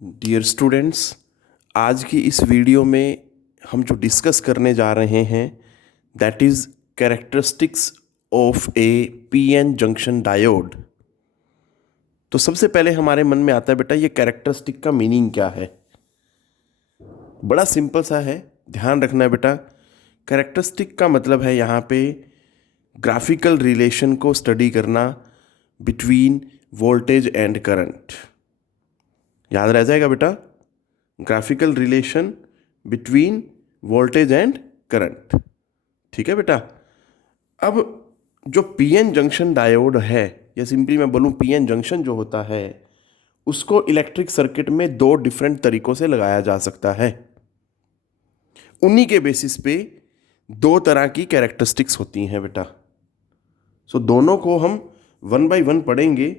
Dear students, आज की इस वीडियो में हम जो डिस्कस करने जा रहे हैं that is characteristics of A PN junction diode. तो सबसे पहले हमारे मन में आता है बेटा ये कैरेक्टरिस्टिक का मीनिंग क्या है। बड़ा सिंपल सा है, ध्यान रखना है बेटा। कैरेक्टरिस्टिक का मतलब है यहाँ पे ग्राफिकल रिलेशन को स्टडी करना बिटवीन वोल्टेज एंड करंट। याद रह जाएगा बेटा, graphical relation between voltage and current. ठीक है बेटा। अब जो पीएन जंक्शन डायोड है, या सिंपली मैं बोलूँ पीएन जंक्शन जो होता है, उसको इलेक्ट्रिक सर्किट में दो डिफरेंट तरीकों से लगाया जा सकता है। उन्हीं के बेसिस पे दो तरह की कैरेक्टरिस्टिक्स होती हैं बेटा। सो दोनों को हम वन बाय वन पढ़ेंगे।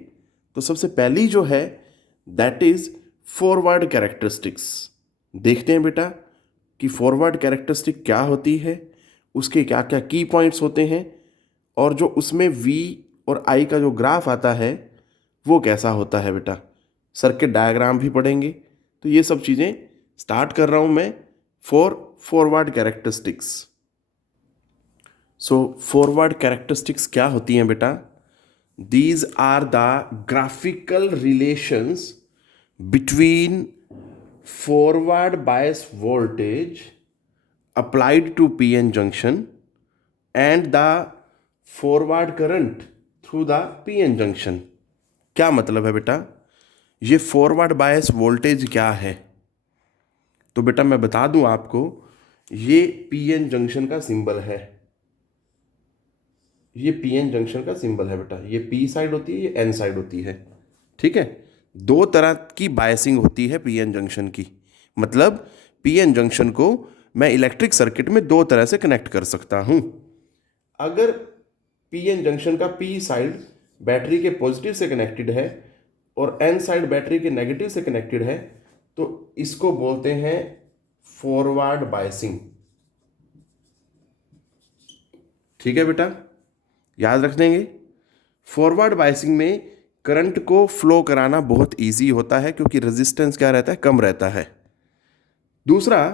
तो सबसे पहली जो है दैट इज फॉरवर्ड कैरेक्टरिस्टिक्स। देखते हैं बेटा कि फॉरवर्ड कैरेक्टरिस्टिक क्या होती है, उसके क्या क्या की पॉइंट्स होते हैं, और जो उसमें V और I का जो ग्राफ आता है वो कैसा होता है बेटा। सर्किट डायग्राम भी पढ़ेंगे। तो ये सब चीज़ें स्टार्ट कर रहा हूँ मैं forward characteristics. So forward characteristics क्या होती हैं बेटा? These are the graphical relations between forward bias voltage applied to PN junction and the forward current through the PN junction। क्या मतलब है बेटा? ये फॉरवर्ड बायस वोल्टेज क्या है? तो बेटा मैं बता दूं आपको, ये पीएन जंक्शन का सिंबल है। ये पीएन जंक्शन का सिंबल है बेटा। ये पी साइड होती है, ये एन साइड होती है। ठीक है। दो तरह की बायसिंग होती है पीएन जंक्शन की। मतलब पीएन जंक्शन को मैं इलेक्ट्रिक सर्किट में दो तरह से कनेक्ट कर सकता हूं। अगर पीएन जंक्शन का पी साइड बैटरी के पॉजिटिव से कनेक्टेड है और एन साइड बैटरी के नेगेटिव से कनेक्टेड है, तो इसको बोलते हैं फॉरवर्ड बायसिंग। ठीक है बेटा, याद रख देंगे। फॉरवर्ड बायसिंग में करंट को फ्लो कराना बहुत इजी होता है क्योंकि रेजिस्टेंस क्या रहता है, कम रहता है। दूसरा,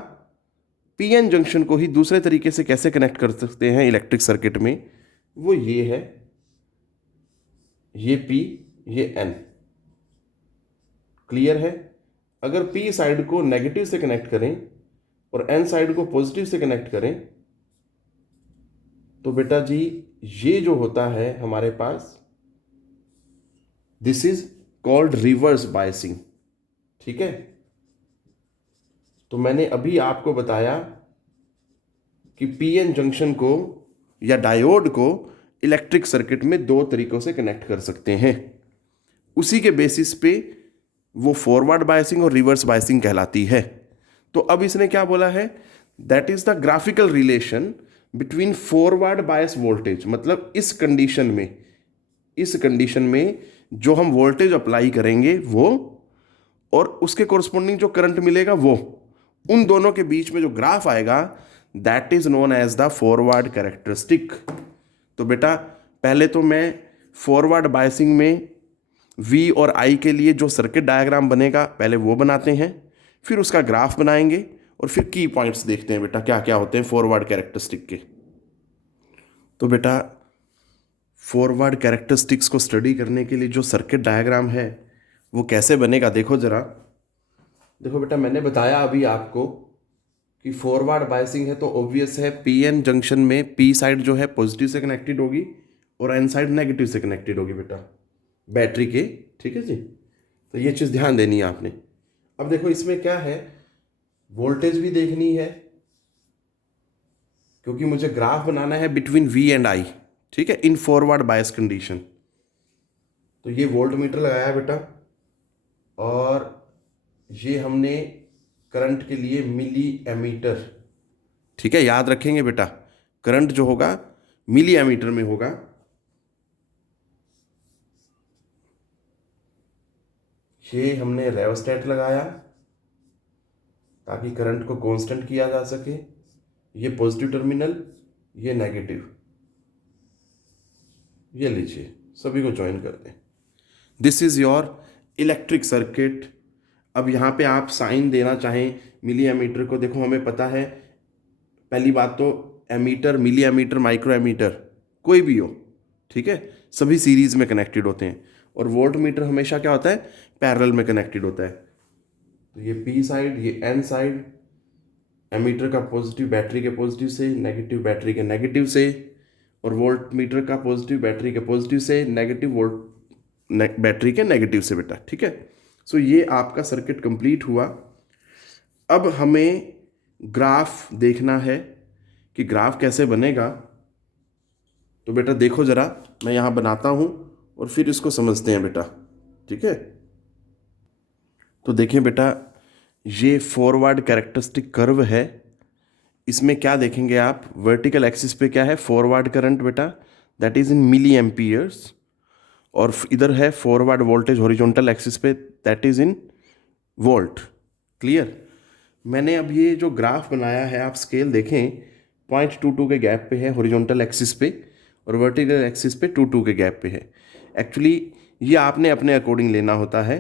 पीएन जंक्शन को ही दूसरे तरीके से कैसे कनेक्ट कर सकते हैं इलेक्ट्रिक सर्किट में, वो ये है, ये पी, ये एन। क्लियर है? अगर पी साइड को नेगेटिव से कनेक्ट करें और एन साइड को पॉजिटिव से कनेक्ट करें, तो बेटा जी ये जो होता है हमारे पास, this is called reverse biasing. ठीक है। तो मैंने अभी आपको बताया कि पीएन जंक्शन को या डायोड को इलेक्ट्रिक सर्किट में दो तरीकों से कनेक्ट कर सकते हैं। उसी के बेसिस पे वो फॉरवर्ड बायसिंग और रिवर्स बायसिंग कहलाती है। तो अब इसने क्या बोला है, that is the graphical relation between forward bias voltage. मतलब इस कंडीशन में जो हम वोल्टेज अप्लाई करेंगे वो, और उसके कोरस्पोंडिंग जो करंट मिलेगा वो, उन दोनों के बीच में जो ग्राफ आएगा that is known as the forward characteristic. तो बेटा पहले तो मैं फॉरवर्ड बायसिंग में V और I के लिए जो सर्किट डायग्राम बनेगा पहले वो बनाते हैं, फिर उसका ग्राफ बनाएंगे और फिर की पॉइंट्स देखते हैं बेटा क्या क्या होते हैं फॉरवर्ड कैरेक्टरिस्टिक के। तो बेटा फॉरवर्ड कैरेक्टरिस्टिक्स को स्टडी करने के लिए जो सर्किट डायग्राम है वो कैसे बनेगा, देखो जरा। देखो बेटा, मैंने बताया अभी आपको कि फॉरवर्ड बायसिंग है तो ऑब्वियस है पीएन जंक्शन में पी साइड जो है पॉजिटिव से कनेक्टेड होगी और एन साइड नेगेटिव से कनेक्टेड होगी बेटा बैटरी के। ठीक है जी। तो ये चीज़ ध्यान देनी है आपने। अब देखो इसमें क्या है, वोल्टेज भी देखनी है क्योंकि मुझे ग्राफ बनाना है बिटवीन V एंड I। ठीक है, इन फॉरवर्ड बायस कंडीशन। तो ये वोल्ट मीटर लगाया बेटा, और ये हमने करंट के लिए मिली एमीटर। ठीक है, याद रखेंगे बेटा, करंट जो होगा मिली एमीटर में होगा। ये हमने रेओस्टेट लगाया ताकि करंट को कांस्टेंट किया जा सके। ये पॉजिटिव टर्मिनल, ये नेगेटिव। ये लीजिए, सभी को ज्वाइन कर दें। This is your electric circuit अब यहाँ पे आप साइन देना चाहें मिली एमीटर को, देखो हमें पता है पहली बात तो ammeter, milliammeter, microammeter कोई भी हो, ठीक है, सभी सीरीज में कनेक्टेड होते हैं। और वोल्ट मीटर हमेशा क्या होता है, पैरेलल में कनेक्टेड होता है। तो ये पी साइड, ये एन साइड, एमीटर का पॉजिटिव बैटरी के पॉजिटिव से, नेगेटिव बैटरी के नेगेटिव से, और वोल्ट मीटर का पॉजिटिव बैटरी के पॉजिटिव से, नेगेटिव वोल्ट बैटरी के नेगेटिव से बेटा, ठीक है। सो ये आपका सर्किट कंप्लीट हुआ। अब हमें ग्राफ देखना है कि ग्राफ कैसे बनेगा। तो बेटा देखो ज़रा, मैं यहाँ बनाता हूँ और फिर इसको समझते हैं बेटा, ठीक है। तो देखिए बेटा, ये फॉरवर्ड कैरेक्टरिस्टिक कर्व है। इसमें क्या देखेंगे आप, वर्टिकल एक्सिस पे क्या है, फॉरवर्ड करंट बेटा, that is in milliamperes, और इधर है फॉरवर्ड वोल्टेज हॉरिजॉन्टल एक्सिस पे, that is in volt. Clear. मैंने अब ये जो ग्राफ बनाया है, आप स्केल देखें, 0.22 के गैप पे है हॉरिजॉन्टल एक्सिस पे, और वर्टिकल एक्सिस पे 22 के गैप पे है। एक्चुअली ये आपने अपने अकॉर्डिंग लेना होता है,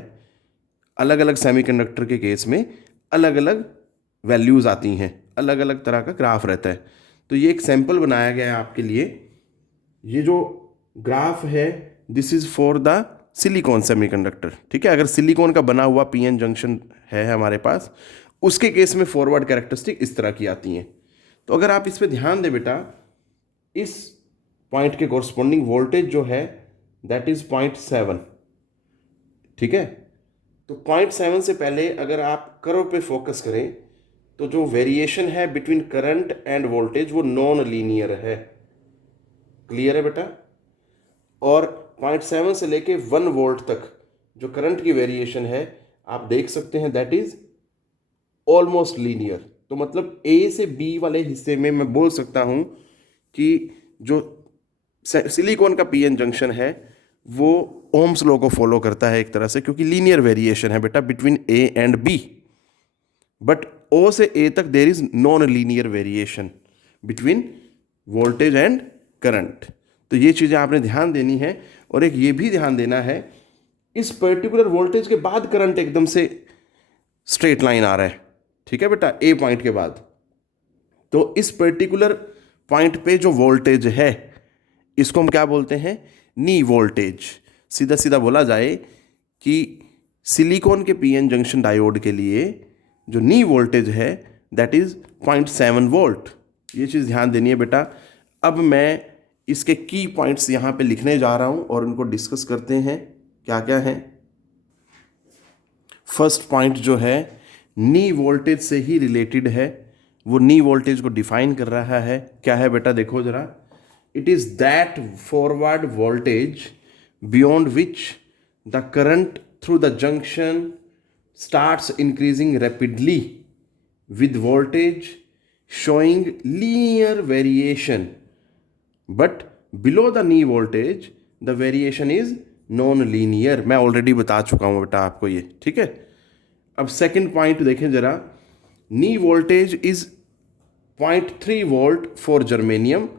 अलग अलग सेमीकंडक्टर के केस में अलग अलग वैल्यूज़ आती हैं, अलग अलग तरह का ग्राफ रहता है। तो ये एक सैंपल बनाया गया है आपके लिए। ये जो ग्राफ है, this is for the silicon semiconductor, ठीक है। अगर सिलिकॉन का बना हुआ पीएन जंक्शन है हमारे पास, उसके केस में फॉरवर्ड कैरेक्टरिस्टिक इस तरह की आती हैं। तो अगर आप इस पर ध्यान दें बेटा, इस पॉइंट के कॉरस्पॉन्डिंग वोल्टेज जो है दैट इज 0.7, ठीक है। तो 0.7 से पहले अगर आप कर्व पे फोकस करें तो जो वेरिएशन है बिटवीन करंट एंड वोल्टेज वो नॉन लीनियर है। क्लियर है बेटा। और 0.7 से लेके 1 वोल्ट तक जो करंट की वेरिएशन है आप देख सकते हैं, दैट इज ऑलमोस्ट लीनियर। तो मतलब ए से बी वाले हिस्से में मैं बोल सकता हूं कि जो सिलिकॉन का पीएन जंक्शन है वो ओम्स लॉ को फॉलो करता है एक तरह से, क्योंकि लीनियर वेरिएशन है बेटा between A and B. But O से ए तक there is non linear variation between voltage and current. तो ये चीज़ें आपने ध्यान देनी है। और एक ये भी ध्यान देना है, इस पर्टिकुलर वोल्टेज के बाद करंट एकदम से स्ट्रेट लाइन आ रहा है, ठीक है बेटा, ए पॉइंट के बाद। तो इस पर्टिकुलर पॉइंट पे जो वोल्टेज है इसको हम क्या बोलते हैं, नी वोल्टेज। सीधा सीधा बोला जाए कि सिलिकॉन के पीएन जंक्शन डायोड के लिए जो नी वोल्टेज है दैट इज 0.7 वोल्ट। ये चीज़ ध्यान देनी है बेटा। अब मैं इसके की पॉइंट्स यहाँ पे लिखने जा रहा हूँ और उनको डिस्कस करते हैं क्या क्या है। फर्स्ट पॉइंट जो है नी वोल्टेज से ही रिलेटेड है, वो नी वोल्टेज को डिफाइन कर रहा है। क्या है बेटा, देखो जरा, it is that forward voltage beyond which the current through the junction starts increasing rapidly with voltage showing linear variation, but below the knee voltage the variation is non-linear। मैं ऑलरेडी बता चुका हूँ बेटा आपको ये, ठीक है। अब सेकंड पॉइंट देखें जरा, नी voltage is 0.3 volt for germanium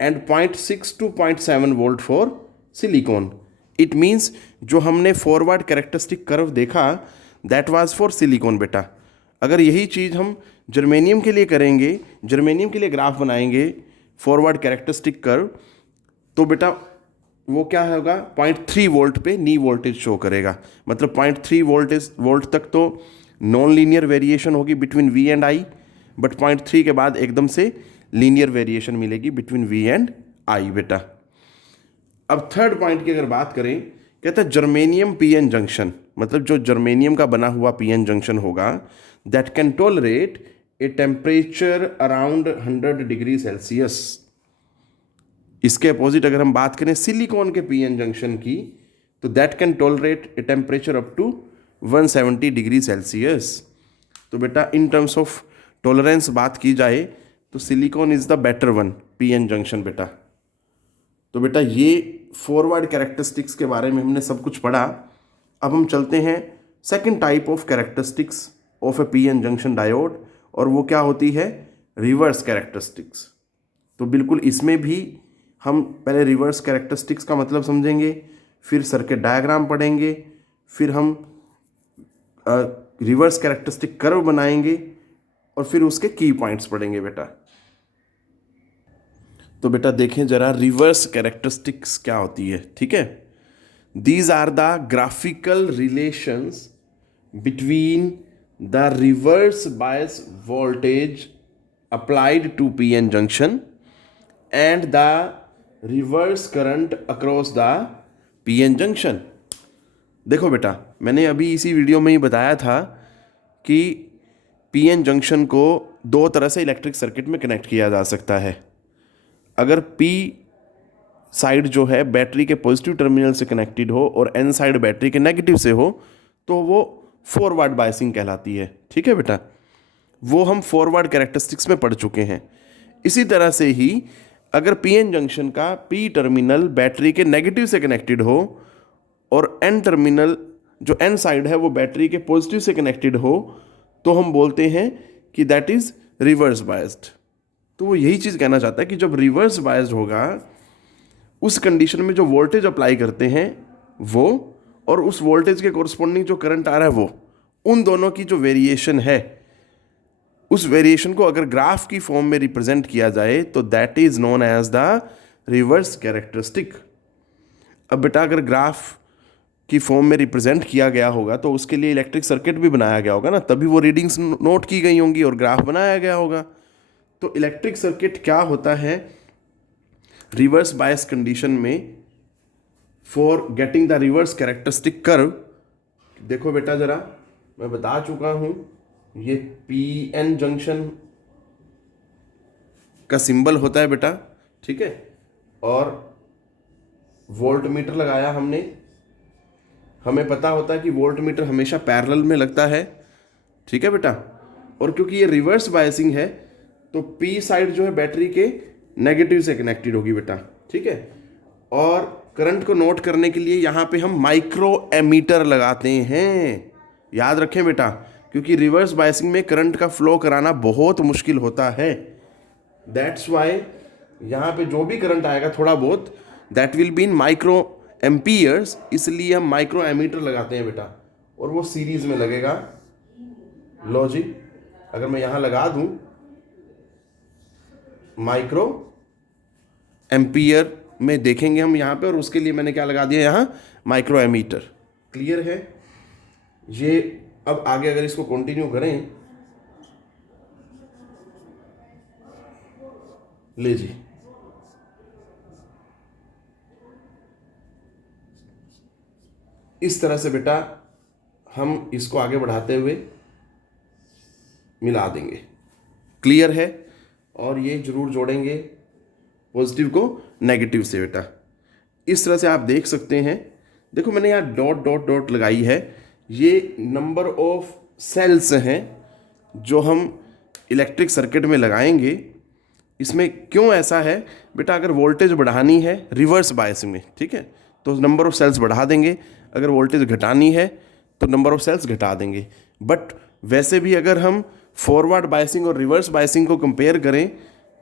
and 0.6 to 0.7 volt for silicon. It means जो हमने फॉरवर्ड कैरेक्टरिस्टिक कर्व देखा दैट वाज फॉर सिलिकॉन बेटा। अगर यही चीज़ हम जर्मेनियम के लिए करेंगे, जर्मेनियम के लिए ग्राफ बनाएंगे फॉरवर्ड कैरेक्टरिस्टिक कर्व, तो बेटा वो क्या होगा, 0.3 वोल्ट पे नी वोल्टेज शो करेगा। मतलब 0.3 वोल्ट तक तो नॉन लीनियर वेरिएशन होगी between V and I, but 0.3 के बाद एकदम से लीनियर वेरिएशन मिलेगी बिटवीन वी एंड आई बेटा। अब थर्ड पॉइंट की अगर बात करें, कहता है जर्मेनियम पीएन जंक्शन, मतलब जो जर्मेनियम का बना हुआ पीएन जंक्शन होगा that can tolerate a temperature around 100 degree Celsius. इसके अपोजिट अगर हम बात करें सिलिकॉन के पीएन जंक्शन की, तो that can tolerate a temperature up to 170 degree Celsius. तो बेटा इन टर्म्स ऑफ टॉलरेंस बात की जाए तो silicon is the better one PN junction बेटा। तो बेटा ये फॉरवर्ड कैरेक्टरिस्टिक्स के बारे में हमने सब कुछ पढ़ा। अब हम चलते हैं second type of characteristics of A PN junction diode, और वो क्या होती है, रिवर्स कैरेक्टरिस्टिक्स। तो बिल्कुल इसमें भी हम पहले रिवर्स कैरेक्टरिस्टिक्स का मतलब समझेंगे, फिर सर्किट डायग्राम पढ़ेंगे, फिर हम रिवर्स कैरेक्टरिस्टिक कर्व बनाएंगे और फिर उसके की पॉइंट्स पढ़ेंगे बेटा। तो बेटा देखें जरा रिवर्स कैरेक्टरिस्टिक्स क्या होती है, ठीक है। These are the graphical relations between the reverse bias voltage applied to PN junction and the reverse current across the PN junction। देखो बेटा, मैंने अभी इसी वीडियो में ही बताया था कि PN जंक्शन को दो तरह से इलेक्ट्रिक सर्किट में कनेक्ट किया जा सकता है। अगर P साइड जो है बैटरी के पॉजिटिव टर्मिनल से कनेक्टेड हो और N साइड बैटरी के नेगेटिव से हो तो वो फॉरवर्ड बायसिंग कहलाती है, ठीक है बेटा। वो हम फॉरवर्ड कैरेक्टरिस्टिक्स में पढ़ चुके हैं। इसी तरह से ही अगर पीएन जंक्शन का पी टर्मिनल बैटरी के नेगेटिव से कनेक्टेड हो और एन टर्मिनल जो एन साइड है वो बैटरी के पॉजिटिव से कनेक्टेड हो तो हम बोलते हैं कि दैट इज रिवर्स बायस्ड। तो वो यही चीज़ कहना चाहता है कि जब रिवर्स बायस्ड होगा उस कंडीशन में जो वोल्टेज अप्लाई करते हैं वो और उस वोल्टेज के कोरस्पॉन्डिंग जो करंट आ रहा है वो, उन दोनों की जो वेरिएशन है उस वेरिएशन को अगर ग्राफ की फॉर्म में रिप्रेजेंट किया जाए तो that is known as the reverse characteristic. अब बेटा अगर ग्राफ की फॉर्म में रिप्रेजेंट किया गया होगा तो उसके लिए इलेक्ट्रिक सर्किट भी बनाया गया होगा ना, तभी वो रीडिंग्स नोट की गई होंगी और ग्राफ बनाया गया होगा। तो इलेक्ट्रिक सर्किट क्या होता है रिवर्स बायस कंडीशन में for getting the reverse characteristic curve. देखो बेटा जरा, मैं बता चुका हूं ये पीएन जंक्शन का सिंबल होता है बेटा, ठीक है। और वोल्ट मीटर लगाया हमने, हमें पता होता है कि वोल्ट मीटर हमेशा पैरेलल में लगता है, ठीक है बेटा। और क्योंकि ये रिवर्स बायसिंग है तो पी साइड जो है बैटरी के नेगेटिव से कनेक्टेड होगी बेटा, ठीक है। और करंट को नोट करने के लिए यहाँ पे हम माइक्रो एमीटर लगाते हैं, याद रखें बेटा, क्योंकि रिवर्स बायसिंग में करंट का फ्लो कराना बहुत मुश्किल होता है। दैट्स वाई यहाँ पे जो भी करंट आएगा थोड़ा बहुत that will be in micro amperes, इसलिए हम माइक्रो एमीटर लगाते हैं बेटा और वो सीरीज में लगेगा। लो जी, अगर मैं यहाँ लगा दूँ माइक्रो एम्पियर में देखेंगे हम यहाँ पे, और उसके लिए मैंने क्या लगा दिया यहाँ माइक्रो एमीटर। क्लियर है ये। अब आगे अगर इसको कंटिन्यू करें, ले जी, इस तरह से बेटा हम इसको आगे बढ़ाते हुए मिला देंगे। क्लियर है। और ये जरूर जोड़ेंगे पॉजिटिव को नेगेटिव से बेटा। इस तरह से आप देख सकते हैं, देखो मैंने यहाँ डॉट डॉट डॉट लगाई है, ये नंबर ऑफ सेल्स हैं जो हम इलेक्ट्रिक सर्किट में लगाएंगे। इसमें क्यों ऐसा है बेटा, अगर वोल्टेज बढ़ानी है रिवर्स बायसिंग में, ठीक है, तो नंबर ऑफ सेल्स बढ़ा देंगे, अगर वोल्टेज घटानी है तो नंबर ऑफ सेल्स घटा देंगे। बट वैसे भी अगर हम फॉरवर्ड बायसिंग और रिवर्स बायसिंग को कंपेयर करें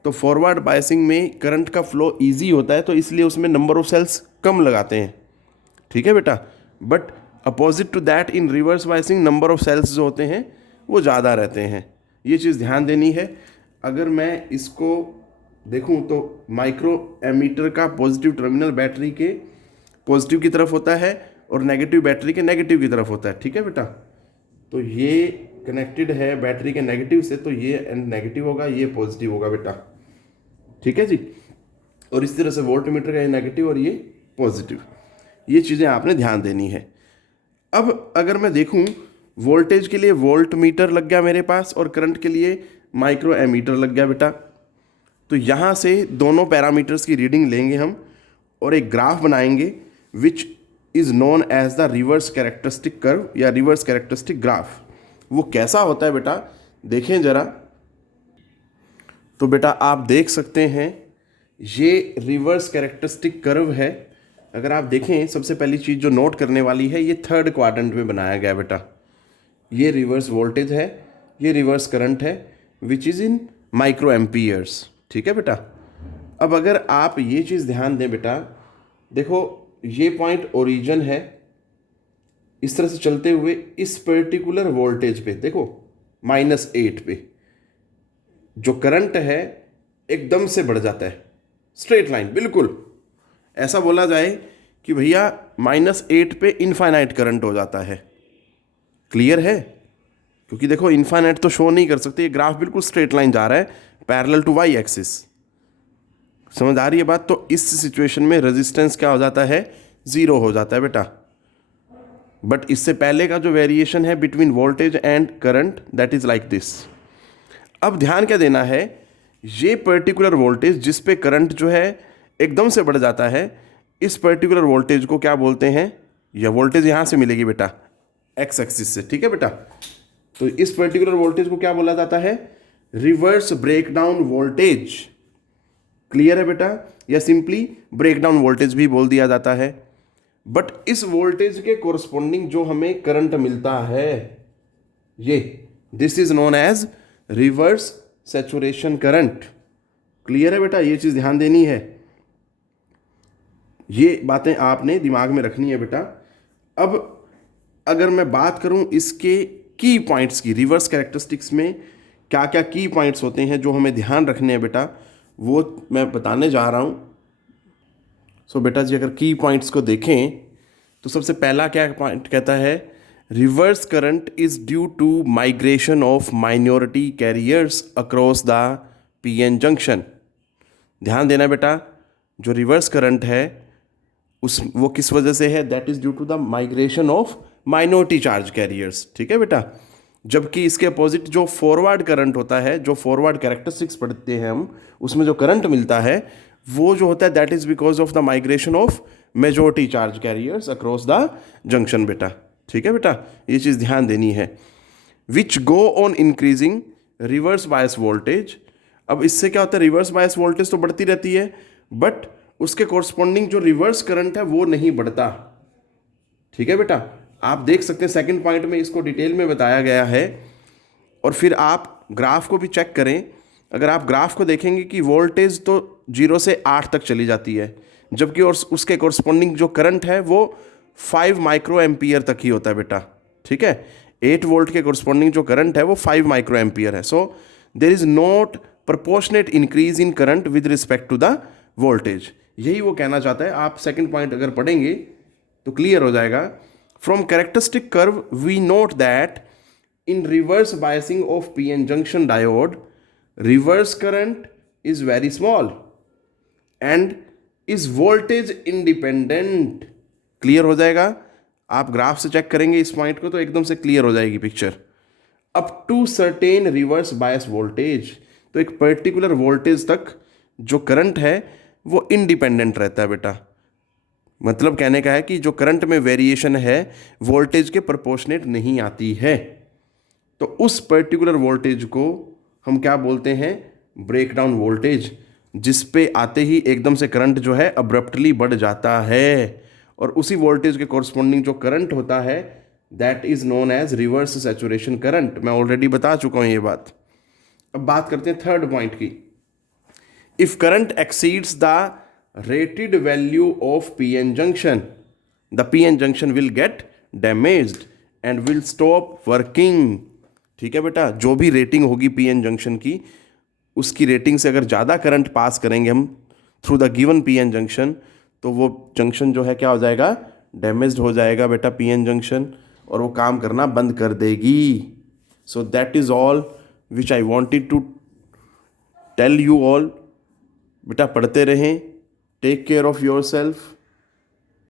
तो फॉरवर्ड बायसिंग में करंट का फ्लो ईजी होता है तो इसलिए उसमें नंबर ऑफ सेल्स कम लगाते हैं, ठीक है बेटा। But opposite to that in reverse biasing number of cells जो होते हैं वो ज़्यादा रहते हैं। ये चीज़ ध्यान देनी है। अगर मैं इसको देखूं तो माइक्रो एमीटर का पॉजिटिव टर्मिनल बैटरी के पॉजिटिव की तरफ होता है और नेगेटिव बैटरी के नेगेटिव की तरफ होता है, ठीक है बेटा। तो ये कनेक्टेड है बैटरी के नेगेटिव से, तो ये नेगेटिव होगा, ये पॉजिटिव होगा बेटा, ठीक है जी। और इस तरह से वोल्ट मीटर का ये नेगेटिव और ये पॉजिटिव, ये चीज़ें आपने ध्यान देनी है। अब अगर मैं देखूं वोल्टेज के लिए वोल्ट मीटर लग गया मेरे पास और करंट के लिए माइक्रो एमीटर लग गया बेटा, तो यहाँ से दोनों पैरामीटर्स की रीडिंग लेंगे हम और एक ग्राफ बनाएंगे which is known as the reverse characteristic curve या रिवर्स कैरेक्टरिस्टिक ग्राफ। वो कैसा होता है बेटा देखें ज़रा। तो बेटा आप देख सकते हैं ये रिवर्स कैरेक्टरिस्टिक कर्व है। अगर आप देखें सबसे पहली चीज़ जो नोट करने वाली है, ये थर्ड क्वाड्रेंट में बनाया गया बेटा। ये रिवर्स वोल्टेज है, ये रिवर्स करंट है which is in micro amperes, ठीक है बेटा। अब अगर आप ये चीज़ ध्यान दें बेटा, देखो ये पॉइंट ओरिजिन है, इस तरह से चलते हुए इस पर्टिकुलर वोल्टेज पे देखो -8 पे जो करंट है एकदम से बढ़ जाता है, स्ट्रेट लाइन बिल्कुल। ऐसा बोला जाए कि भैया -8 पे इनफाइनाइट करंट हो जाता है। क्लियर है? क्योंकि देखो इनफाइनाइट तो शो नहीं कर सकते, ये ग्राफ बिल्कुल स्ट्रेट लाइन जा रहा है पैरेलल टू वाई एक्सिस। समझ आ रही है बात? तो इस सिचुएशन में रेजिस्टेंस क्या हो जाता है? 0 हो जाता है बेटा। बट इससे पहले का जो वेरिएशन है between voltage and current, that is like this. अब ध्यान क्या देना है, ये पर्टिकुलर वोल्टेज जिस पे करंट जो है एकदम से बढ़ जाता है, इस पर्टिकुलर वोल्टेज को क्या बोलते हैं? यह वोल्टेज यहां से मिलेगी बेटा एक्स एक्सिस से, ठीक है बेटा। तो इस पर्टिकुलर वोल्टेज को क्या बोला जाता है? Reverse breakdown voltage. क्लियर है बेटा? या सिंपली ब्रेकडाउन वोल्टेज भी बोल दिया जाता है। बट इस वोल्टेज के कोरस्पॉन्डिंग जो हमें करंट मिलता है, ये this is known as reverse saturation current. Clear है बेटा? ये चीज ध्यान देनी है, ये बातें आपने दिमाग में रखनी है बेटा। अब अगर मैं बात करूं इसके की पॉइंट्स की, रिवर्स कैरेक्टरिस्टिक्स में क्या क्या की पॉइंट्स होते हैं जो हमें ध्यान रखने हैं बेटा, वो मैं बताने जा रहा हूं। सो बेटा जी अगर की पॉइंट्स को देखें तो सबसे पहला क्या पॉइंट कहता है? Reverse current is due to migration of minority carriers across the PN junction. ध्यान देना बेटा, जो रिवर्स करंट है वो किस वजह से है? That is due to the migration of minority charge carriers. ठीक है बेटा। जबकि इसके अपोजिट जो फॉरवर्ड करंट होता है, जो फॉरवर्ड कैरेक्टरिस्टिक्स पढ़ते हैं हम, उसमें जो करंट मिलता है वो जो होता है that is because of the migration of majority charge carriers across the junction बेटा। ठीक है बेटा, ये चीज़ ध्यान देनी है। Which go on increasing reverse bias voltage. अब इससे क्या होता है? रिवर्स बायस वोल्टेज तो बढ़ती रहती है बट उसके कोरस्पॉन्डिंग जो रिवर्स करंट है वो नहीं बढ़ता। ठीक है बेटा, आप देख सकते हैं सेकंड पॉइंट में इसको डिटेल में बताया गया है। और फिर आप ग्राफ को भी चेक करें। अगर आप ग्राफ को देखेंगे कि वोल्टेज तो 0 से 8 तक चली जाती है, जबकि और उसके कोरस्पॉन्डिंग जो करंट है वो 5 माइक्रो एम्पियर तक ही होता है बेटा। ठीक है, 8 वोल्ट के कोरस्पॉन्डिंग जो करंट है वो 5 माइक्रो एम्पियर है। So there is not proportionate increase in current with respect to the voltage. यही वो कहना चाहता है। आप सेकंड पॉइंट अगर पढ़ेंगे तो क्लियर हो जाएगा। From characteristic curve we note that in reverse biasing of PN junction diode, reverse current is very small and is voltage independent। Clear हो जाएगा? आप ग्राफ से चेक करेंगे इस पॉइंट को तो एकदम से क्लियर हो जाएगी picture. Up to certain reverse bias voltage, तो एक पर्टिकुलर वोल्टेज तक जो करंट है वो इंडिपेंडेंट रहता है बेटा। मतलब कहने का है कि जो करंट में वेरिएशन है वोल्टेज के प्रोपोर्शनेट नहीं आती है। तो उस पर्टिकुलर वोल्टेज को हम क्या बोलते हैं? ब्रेकडाउन वोल्टेज, जिस पे आते ही एकदम से करंट जो है अब्रप्टली बढ़ जाता है। और उसी वोल्टेज के कॉरस्पॉन्डिंग जो करंट होता है that is known as reverse saturation current. मैं ऑलरेडी बता चुका हूं ये बात। अब बात करते हैं थर्ड पॉइंट की। If current exceeds the rated value of PN junction, the PN junction will get damaged and will stop working. ठीक है बेटा, जो भी रेटिंग होगी पीएन जंक्शन की, उसकी रेटिंग से अगर ज़्यादा करंट पास करेंगे हम through the given PN junction, तो वो जंक्शन जो है क्या हो जाएगा? डैमेज्ड हो जाएगा बेटा पीएन जंक्शन, और वो काम करना बंद कर देगी। So that is all which I wanted to tell you all. बेटा पढ़ते रहें, take care of your self.